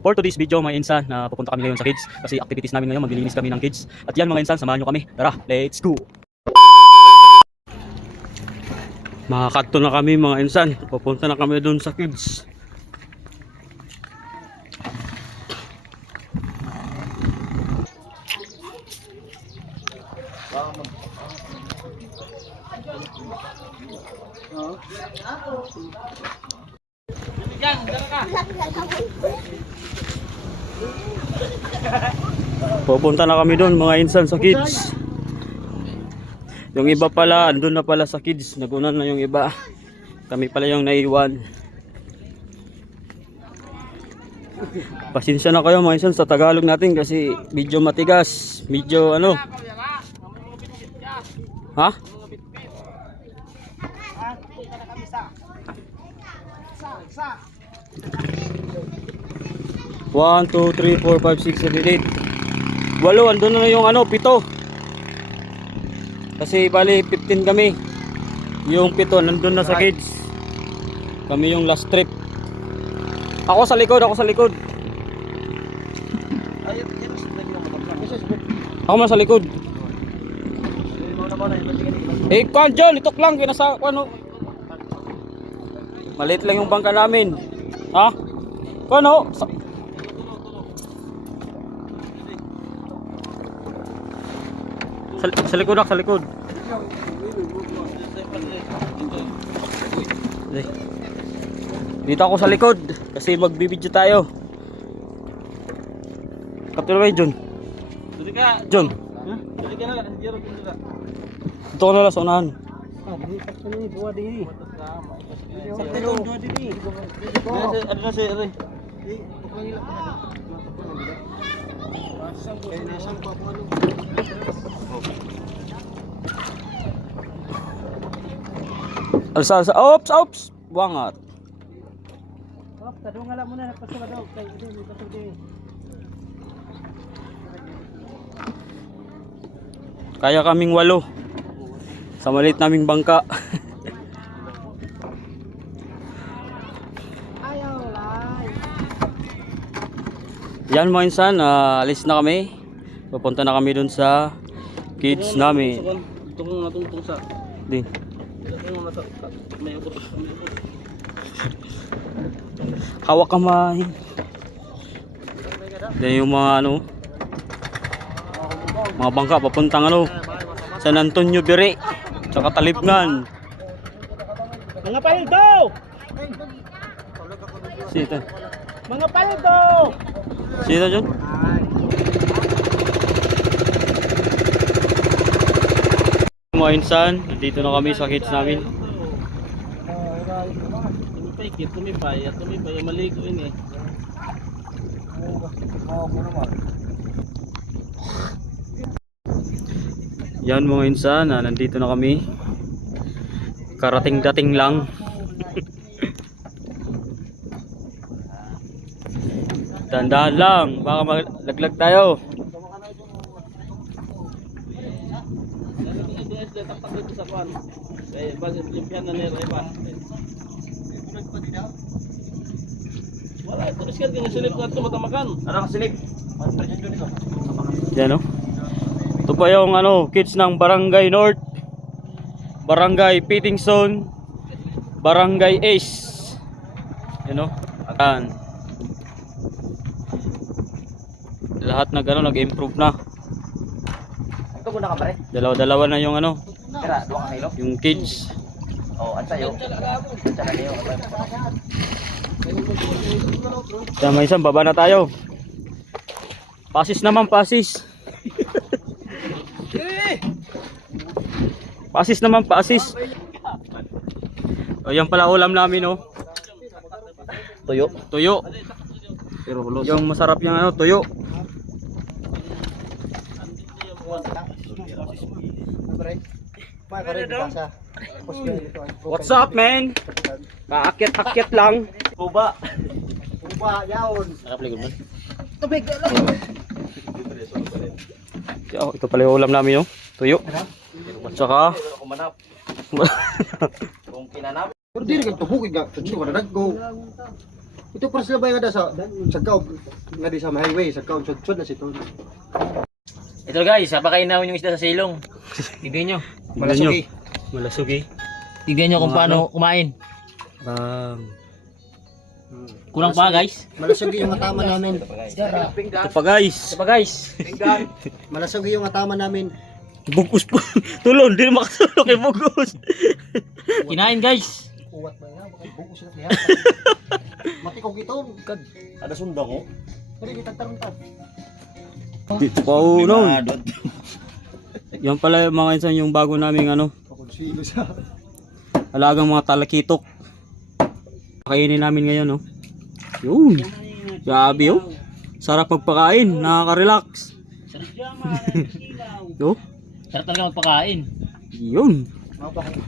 For today's video mga insan, na pupunta kami ngayon sa kids kasi activities namin ngayon, maglilinis kami ng kids. At yan mga insan, samahan nyo kami. Tara, let's go! Makakadto na kami mga insan, pupunta na kami dun sa kids. Pupunta na kami doon mga insan sa kids. Yung iba pala andun na pala sa kids, nagunan na yung iba, kami pala yung naiwan. Pasensya na kayo mga insan sa Tagalog natin kasi medyo matigas, medyo ano. Ha? 1, 2, 3, 4, 5, 6, 7, 8. Walo, andun na yung ano, 7. Kasi bali 15 kami. Yung 7 nandun na sa kids. Kami yung last trip. Ako sa likod, ako sa likod. Ako man sa likod. Eh, kuan dyan, itok lang, kinasa, ano. Maliit lang yung bangka namin. Ha? Ano? Sa likod ako, sa likod. Dito ako sa likod kasi magbibideo tayo. Kapito ba John? John? Dito ko na lang sa unahan. Alsa, ops, ops, bangat. Kadung ngala muna nagpasok daw kay ini pasok di. Kaya kaming 8 sa maliit naming bangka. Ayaw lay. Yan mga insan, alis na kami. Pupunta na kami dun sa kids namin. Tungong natungtong sa. Di. May ubot. Hawak kamay. Yan yung mga ano, mga bangka papuntang ano, San Antonio Bire, tsaka Talibngan. Mga paldo! Sito. Mga paldo! Sito dyan. Mga insan, nandito na kami sa kids namin. Tumipay, maligo ini. Yan mga insan, nandito na kami. Karating-dating lang. Tandaan lang, baka malaglag tayo. Wala, terus kan silip ka ito matamakan. Ano ka silip? Yan o. Ito pa yung ano, kids ng Barangay North, Barangay Pitingson, Barangay Ace. Yan o. Ayan. Lahat na gano'n, nag-improve na. Ito muna ka pare. Dalawa-dalawa na yung ano, Tara, 2 kilo. yung kids. Oh, at sayo. Tara niyo. Kaya may isang baba na tayo. Pasis naman, pasis. Pasis naman, pasis. O yan pala ulam namin oh. Tuyo. Tuyo. Pero hulos. Yung masarap yung ano, tuyo. What's up, man? Maakyat-akyat lang. Kuba. Kuba, yaon. Nakaplikod man. Tubig lang. Ito pala yung ulam namin, oh. Tuyo. At saka Kumanap. Kung kinanap. Pero di rin kagtubukid ka. Hindi ko na naggo. Ito para sila ba nga sa sagkaw nga di sa highway, sagkaw sud na sito. Ito guys, napakain namin yung isda sa silong. Tignan nyo. Malasugi. Malasugi. Tignan nyo kung paano kumain. Kurang pa guys. Malasugi yung atama namin. Ito pa guys. Ito pa guys. Malasugi yung atama namin. Bugos po. Tulon, di na makasulok kay bugos. Kinain guys. Uwat ba nga, bakit buko sila niya. Mati ko gito. Ada sunda ko. Pero gitagtaruntan. Dito pa uno. Yan pala yung mga insan yung bago naming ano, Pakonsilo sa. alagang mga talakitok. Kainin namin ngayon, no. Yun. Grabe, oh. Sarap magpakain, nakaka-relax. Yo. Sarap talaga magpakain. Yun.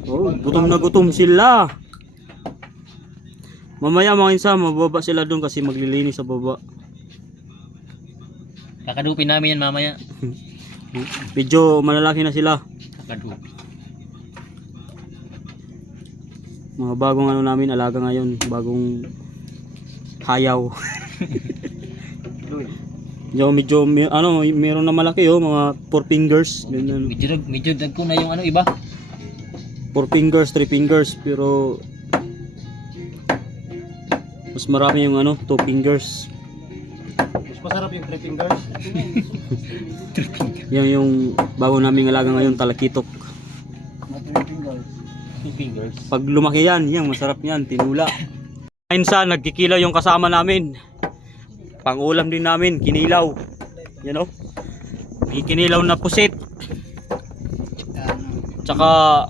Oh, gutom na gutom sila. Mamaya mga insan, mababa sila doon kasi maglilinis sa baba. Kakadupin namin yan mamaya. Medyo malalaki na sila. Kakadupi. Mga bagong ano namin, alaga ngayon, bagong hayaw. Medyo ano, meron na malaki, oh, mga 4 fingers. Ganyan. Medyo dagko na yung ano iba. 4 fingers, 3 fingers, pero mas marami yung ano, 2 fingers. Mas masarap yung 3 fingers. Yan yung bago naming alaga ngayon, talakitok. 3 fingers. Fingers. Pag lumaki yan, yan masarap yan, tinula. Minsan nagkikilaw yung kasama namin. Pangulam din namin, kinilaw. Yan, oh. May kinilaw na pusit. Tsaka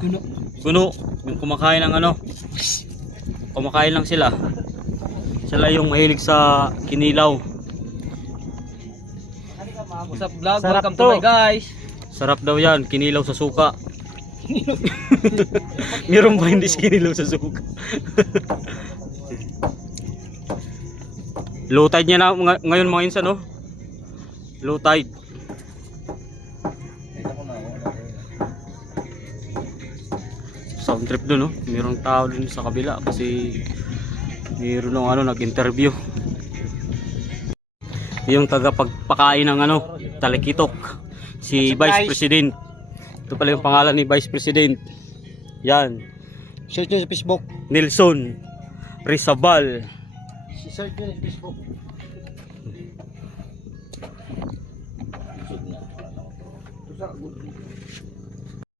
guno. Yung kumakain ng ano. Kumakain lang sila. Sila yung mahilig sa kinilaw. What's up vlog? Sarap Welcome to. to my guys. Sarap daw yan, kinilaw sa suka. Meron ba hindi kinilaw sa suka? Low tide niya na ngayon mga insan, no? Low tide. Sound trip doon, no? Merong tao dun sa kabila kasi meron ng ano, nag-interview. Yung tagapagpakain ng ano, talakitok, si Vice President. Ito pala yung pangalan ni Vice President. Yan, Search nyo sa Facebook. Nelson Rizabal. Search nyo sa Facebook.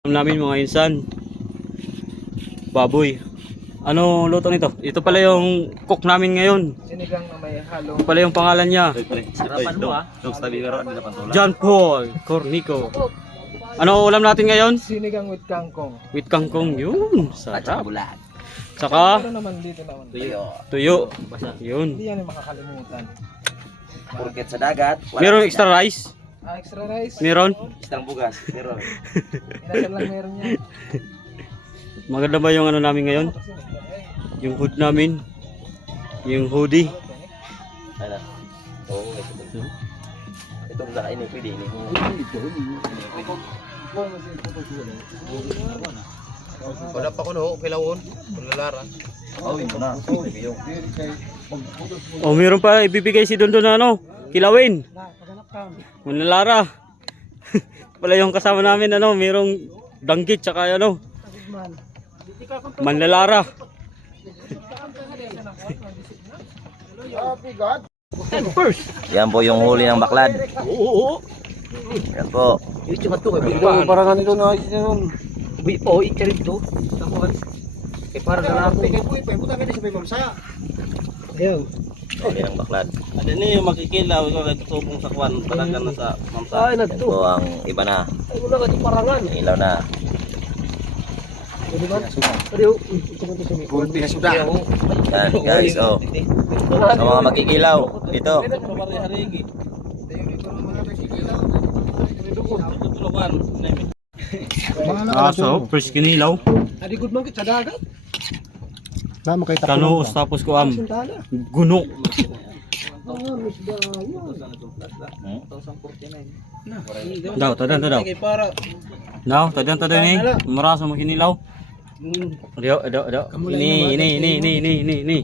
Namin mga insan, baboy. Ano luto nito? Ito pala yung cook namin ngayon. Sinigang na may halo. Ito pala yung pangalan niya, Sarapan mo ah. John Paul Cornico. Ano ulam natin ngayon? Sinigang with kangkong. With kangkong. Yun, At sarap. bulat. Saka naman dito naman. tuyo. Yun. Hindi yan yung makakalimutan. Porket sa dagat. Meron extra rice? Extra rice. Meron? Isang bugas. Meron. Inasal lang meron yan. Maganda ba yung ano namin ngayon? Yung hood namin. Yung hoodie. Ano? Oo, ito. Itong naka ini pwede ini. Wala pa ko no, kilawon. Lara. Oh, ito na. Oh, meron pa ibibigay si Dondon na ano, kilawin. Manalara. Pala yung kasama namin ano, merong danggit tsaka ano. Manlalara. Yan po yung huli ng baklad. Oo. Yan po. Yung cuma to kay Parang ganito na yun. Uy, oh, ikarit to. Tapos eh para na natin. Puta ka sa may mamsa. Ayaw. Huli ng baklad. Ada ni yung makikilaw ikaw nagtutubong sa kwan palagan na sa mamsa. Ay na Yan to. po ang iba na. Ay wala ka di parangan. Ilaw na. Adiyo. Kulpi na suda. Yan guys, oh. Sa mga makikilaw, ito. So, first kinilaw. Adi good man sa dagat. Na mo kay Kanuos tapos ko guno. Daw, tadan daw. Daw, tadan ni. Marasa mo kinilaw. Ado. Ini.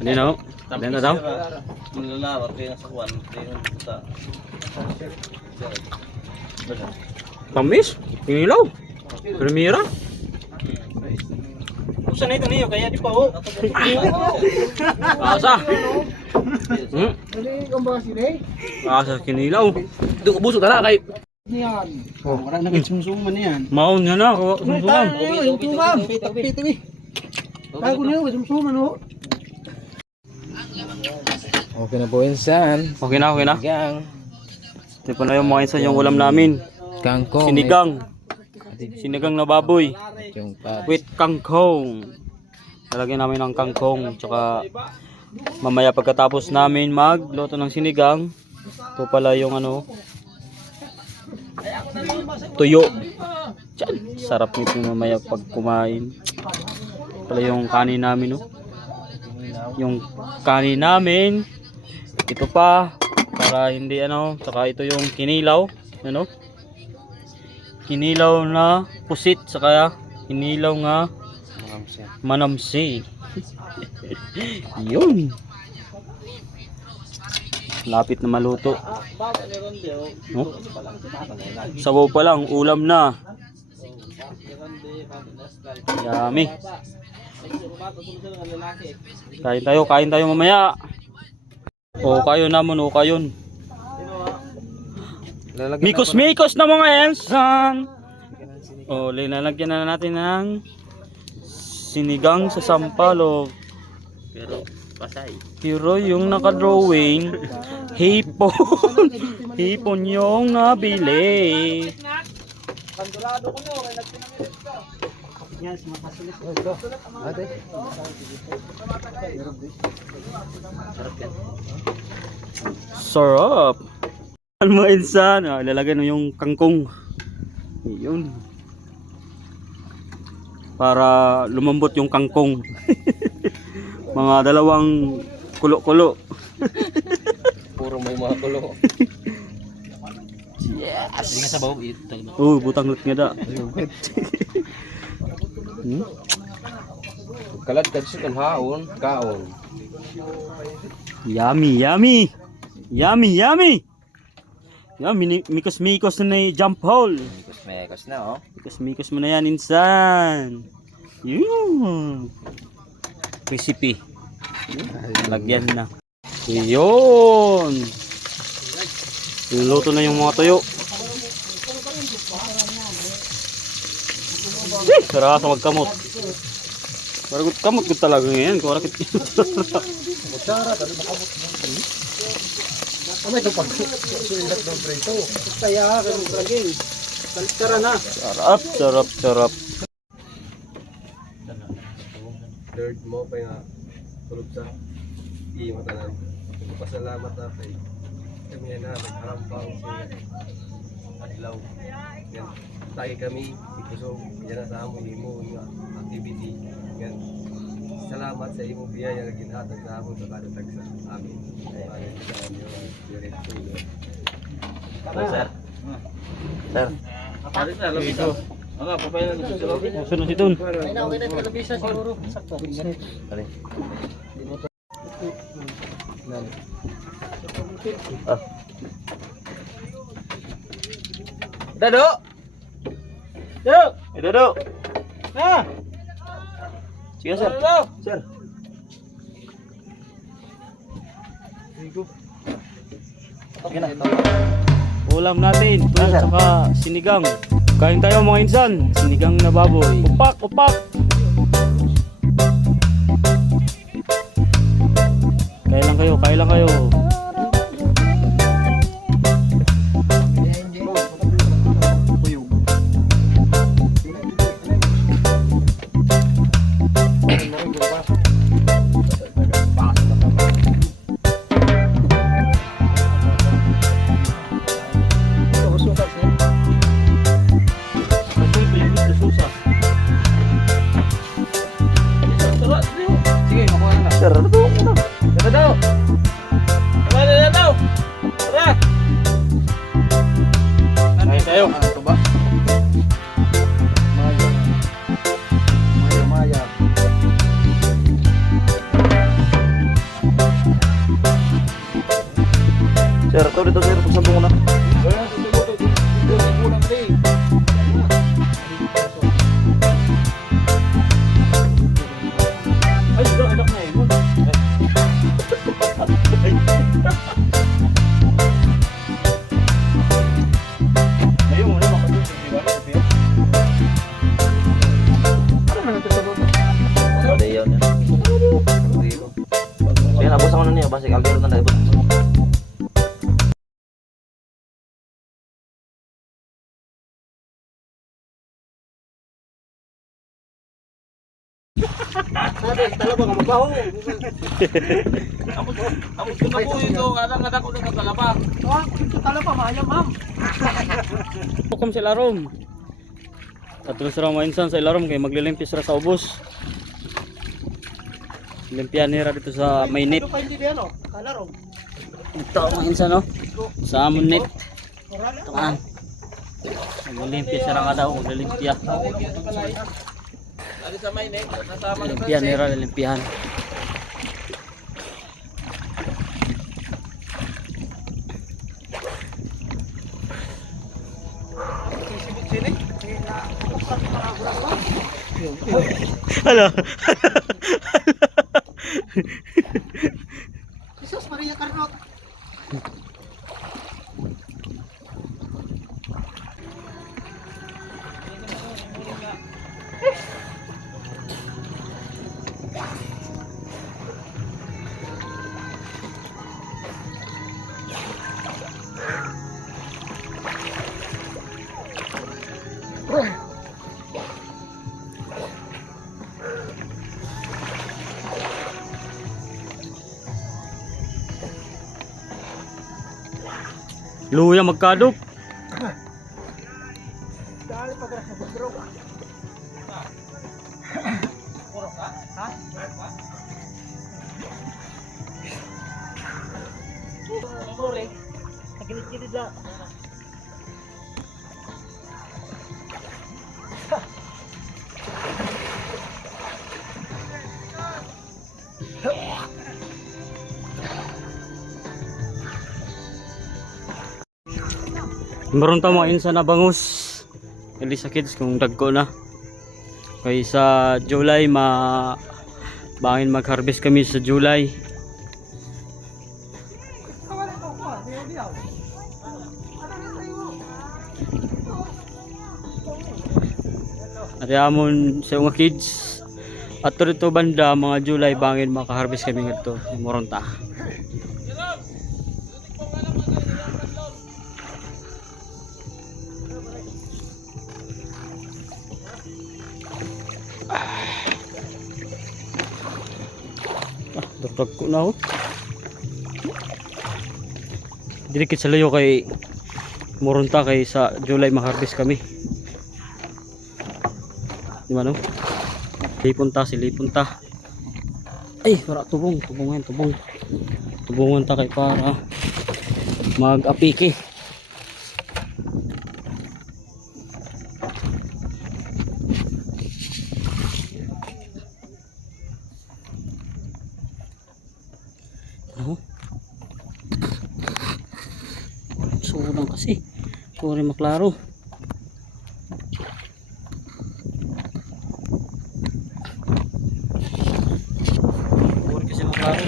Hindi na ho. Hindi na daw. Malalawak kayo sa kwan. Kayo sa... Tamis. Kinilaw. Primera. Usa na ito niyo, kaya di pa ho. Asa. Dali ang ba sila Asa kinilaw. Dito ko busog na kay. niyan. Oh, wala na sumsuman niyan. Maon nga na. Sumsuman. Tabi. Tago niyo, sumsuman ho. Okay na po insan. Okay na, okay na. Gang. Ito pa na yung mga insan yung ulam namin. Kangkong. Sinigang. Sinigang na baboy. Yung pa. With kangkong. Lalagyan namin ng kangkong. Tsaka mamaya pagkatapos namin magluto ng sinigang. Ito pala yung ano. Tuyo. Tiyan. Sarap nito mamaya pag kumain. Ito pala yung kanin namin. No? Yung kanin namin. Ito pa. Para hindi ano. Tsaka ito yung kinilaw. Ano? Kinilaw na pusit. Saka kinilaw nga manamsi. Yun. Lapit na maluto. No? Sabaw pa lang, ulam na. Yummy. Kain tayo mamaya. O kayo naman, o kayon. Mikos na mga ensan. O, linalagyan na natin ng sinigang sa sampalok. Pero yung naka-drawing, hipon. Hipon yung nabili. Sarap. Ano mo insan? Ilalagay mo yung kangkong. Yun. Para lumambot yung kangkong. Mga dalawang kulo-kulo. Puro may mga kulo. Yes. Hindi nga sabaw. Butang lut nga da. Kalat kadso kan haon, kaon. Yummy. Yan, mikos na yung jump hole. Mekos na oh. Mikos mo na yan, insan. Yun. Recipe. Lagyan na. Yun. Niluto na yung mga tuyo. Sarasa magkamot. Paragot kamot ko talaga ngayon. Kung rakit Ano ito pag sulat ng prito? Kaya kung traging. Tara na. Sarap. Lord mo pa nga tulog sa iyo tanan. Pasalamat natin. Kami na nagharampang sa adlaw. Yan. Tayo kami ikusog yan sa amon imo nga activity. Yan. Salamat sa imong biyaya nga ginhatag sa amon sa kadatag sa amin. Amen. Sir. Sir. Pare na, lapit na. Mga papay na gusto sila. Sunod si Tun. Okay na television siguro. Sakto. Pare. Dado! Dodo. Ha! Sige sir. Sir. Ulam natin, tuyo saka sinigang. Kain tayo mga insan. Sinigang na baboy. Upak. Kain lang kayo. Sir, ito dito sir, pagsabong ko na. Ada yun yan. Kaya nabos ako na niya, basic albero na naibos. Hukom sa ilarom. At terus ra mainsan sa ilarom kay maglilimpis ra sa ubos. Limpian nira dito sa mainit. Ito ang mainsan no. Sa amon net. Taan. Maglilimpis ra ka daw, maglilimpia. Limpian nira, limpian. Halo. Jesus Maria Carnot. Luya magkadok. Meron ta mga insa na bangus. Kali sa kids kung dagko na. Kay sa July bangin mag-harvest kami sa July. Ari amon sa mga kids. At dito banda mga July bangin maka-harvest kami ngadto. Meron ta. Dagdag ko na ako. Dilikit sa layo kay Moronta kay sa July ma-harvest kami. Di ba no? Lipon ta. Ay, para tubongan. Tubongan ta kay para mag-apiki. Sobrang kasi puri maklaro. Puri kasi maklaro.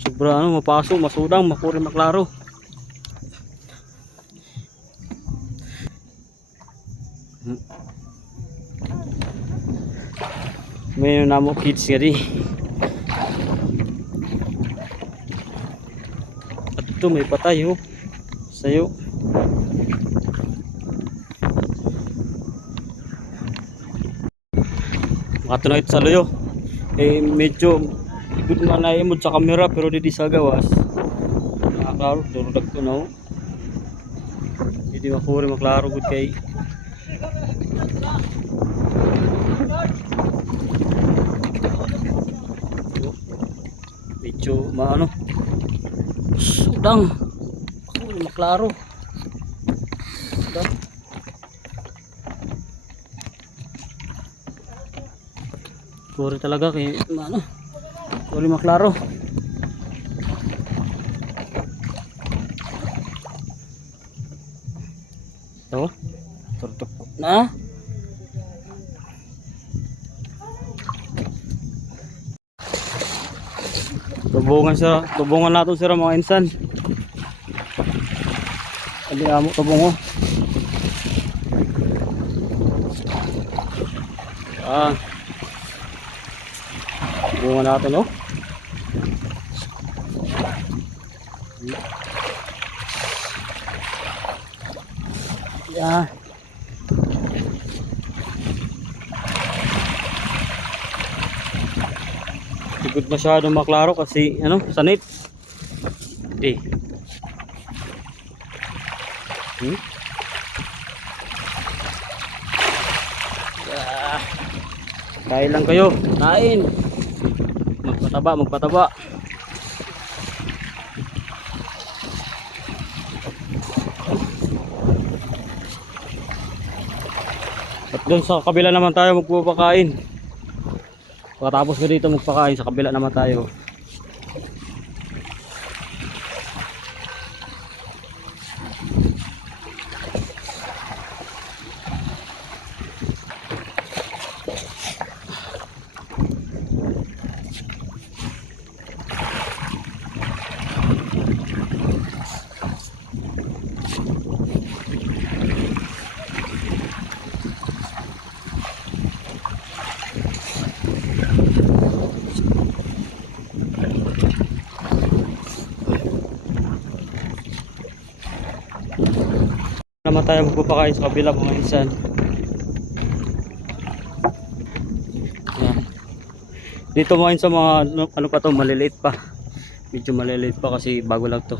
Sobra mapaso, masudang, mapuri maklaro. May namo kids nga di. At ito may patay oh. Sayo. Makatunay ito sa loyo. Medyo good man na imod sa camera pero di sa gawas. Nakaklaro. Durdag ko na oh. Hindi mapuri maklaro good kay. Medyo maano sudang maklaro sudang. Sorry talaga kay ano. Sorry maklaro. Ito. Turtok na. Tubungan natin sila mga insan. Ali amo tubungo. Tubungan natin oh. Yan. Sigod masyado maklaro kasi ano, sanit. Hindi. Kain lang kayo. Kain. Magpataba. At doon sa kabila naman tayo magpapakain. Pagkatapos ko dito magpakain, sa kabila naman tayo. Naman tayo magpapakain sa kabila mga insan. Yan. Dito mga insan, mga ano pa to, maliliit pa. Medyo maliliit pa kasi bago lang to.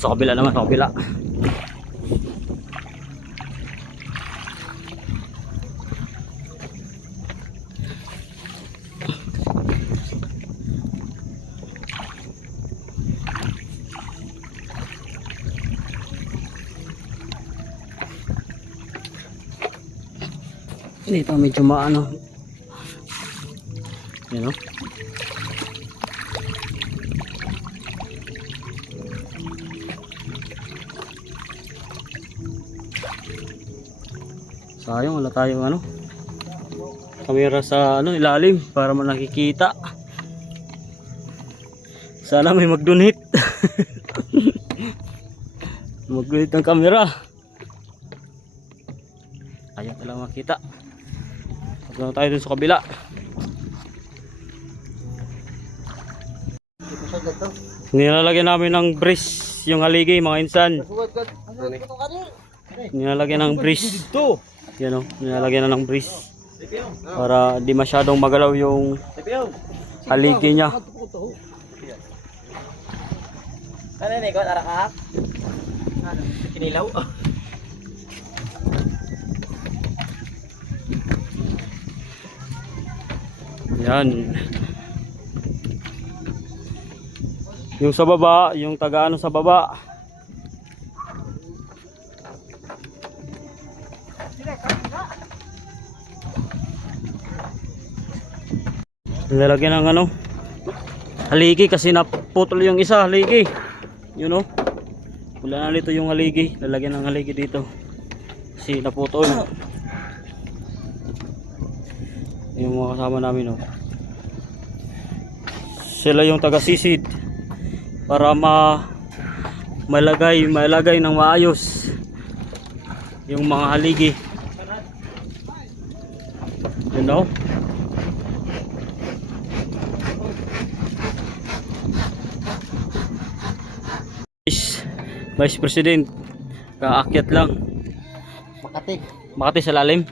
Sa kabila naman, sa kabila. Dito medyo maano. Yan o. Sayang wala tayong ano, kamera sa ano ilalim para man nakikita. Sana may mag-donate. Mag-donate ng kamera. Ayaw talaga makita. Pagkano tayo dun sa kabila. Nilalagyan namin ng brace yung haligi mga insan. Nilalagyan ng brace. Yan o, nilalagyan na ng brace para di masyadong magalaw yung haligi niya. Ano na ikaw, arakahak? Kinilaw? Yan. Yung sa baba, yung taga-ano sa baba. Nilalagyan ng ano, haligi kasi naputol yung isa haligi. Yun o. Wala na dito yung haligi. Lalagyan ng haligi dito kasi naputol. Yung mga kasama namin o. Sila yung taga-sisid para malagay ng maayos yung mga haligi. Yun o. Vice President, kaakyat lang. Makati sa lalim.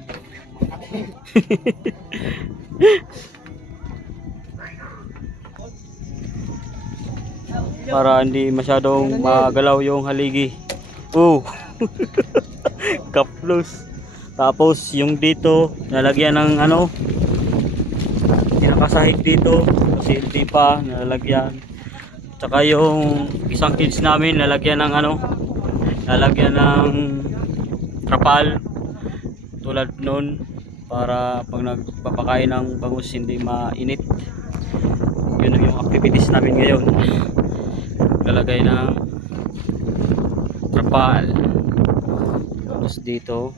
Para hindi masyadong magalaw yung haligi. Oh. Kaplos. Tapos yung dito, nalagyan ng ano, pinakasahig dito kasi hindi pa nalalagyan. Tsaka yung isang kids namin lalagyan ng ano, lalagyan ng trapal tulad nun para pag nagpapakain ng bangus hindi mainit. Yun yung activities namin ngayon, lalagay ng trapal. Tapos dito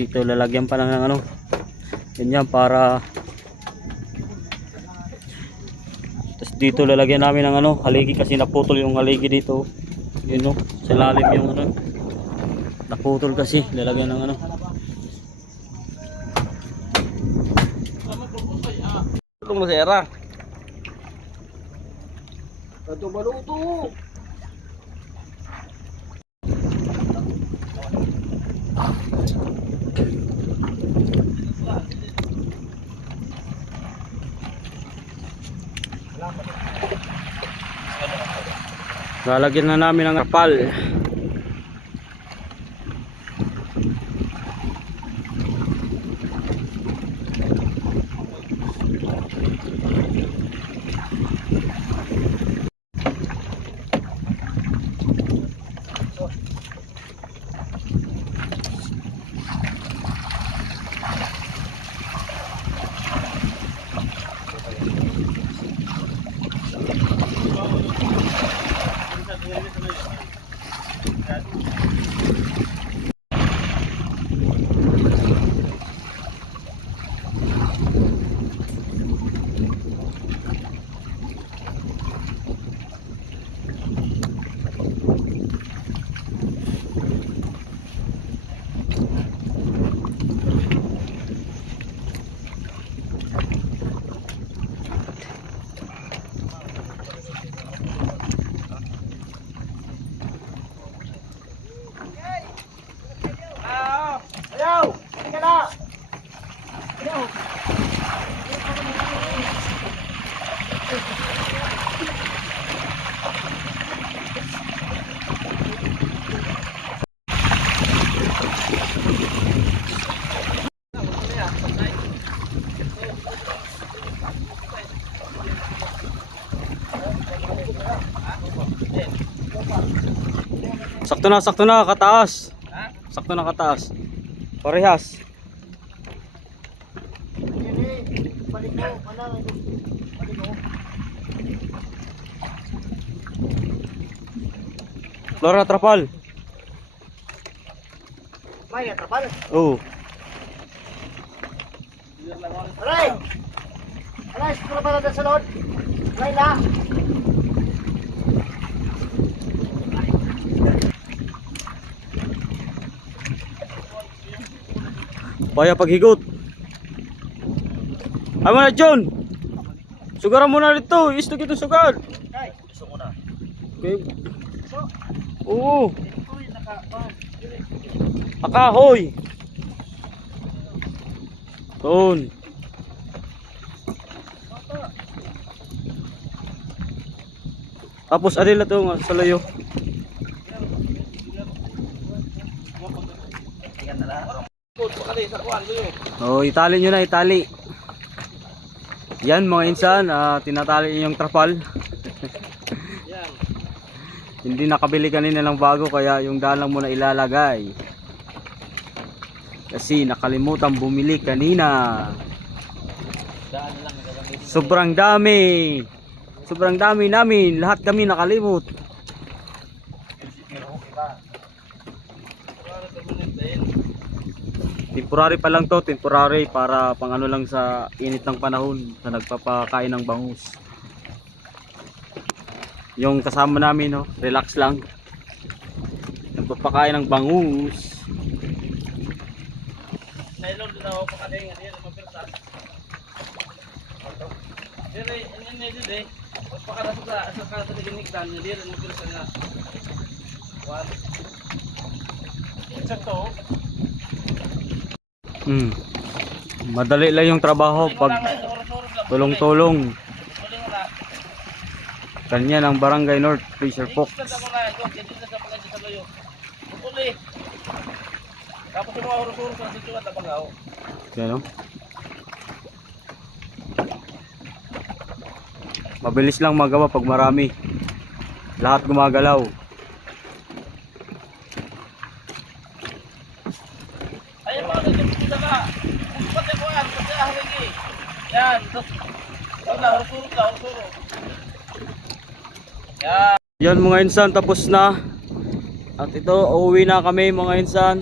lalagyan pa lang ng ano, ganyan para. Tapos dito lalagyan namin ng ano, haligi kasi naputol yung haligi dito. Yun no, sa lalim yung ano, naputol kasi, lalagyan ng ano. Itong masera. Ito maluto. Lalagyan na namin ng trapal. Sakto na, kataas. Sakto na kataas. Parehas. Flora trapal. May trapal. Oh. Aray! Aray, siguro ba na sa loob? Aray na! Baya paghigot. Ay mo na John. Sugaran mo na dito. Isto kita sugar. Gusto ko na. Okay. Oo. Akahoy. Doon. Tapos adila to nga sa layo. Oh, itali nyo na, itali. Yan mga insan, tinatali nyo yung trapal. Hindi nakabili kanina ng bago kaya yung dalang mo na ilalagay. Kasi nakalimutan bumili kanina. Sobrang dami. Sobrang dami namin, lahat kami nakalimot. Temporary pa lang to, temporary para pang ano lang sa init ng panahon sa nagpapakain ng bangus. Yung kasama namin no, relax lang. Nagpapakain ng bangus. Nailog din ako pa kadeng, ano yan, mapirta. Dire, ano yun din, pagpakalasok sa kasa na giniktan, dire, mapirta nga. One. Isa to. Madali lang yung trabaho pag tulong-tulong. Kanya ng Barangay North Fisher Fox. Tapos yung mga urus-urus na sa tsuat, nabangaw. Yan o. Mabilis lang magawa pag marami. Lahat gumagalaw. Ayun mga nagsimusa ka. Pati ko yan, pati ahrigi. Yan, tapos, wala, urus-urus na, urus-urus. Yan. Yan mga insan, tapos na. At ito, uuwi na kami mga insan.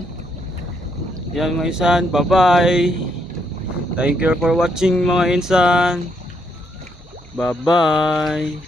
Yan mga insan, bye bye. Thank you for watching mga insan. Bye bye.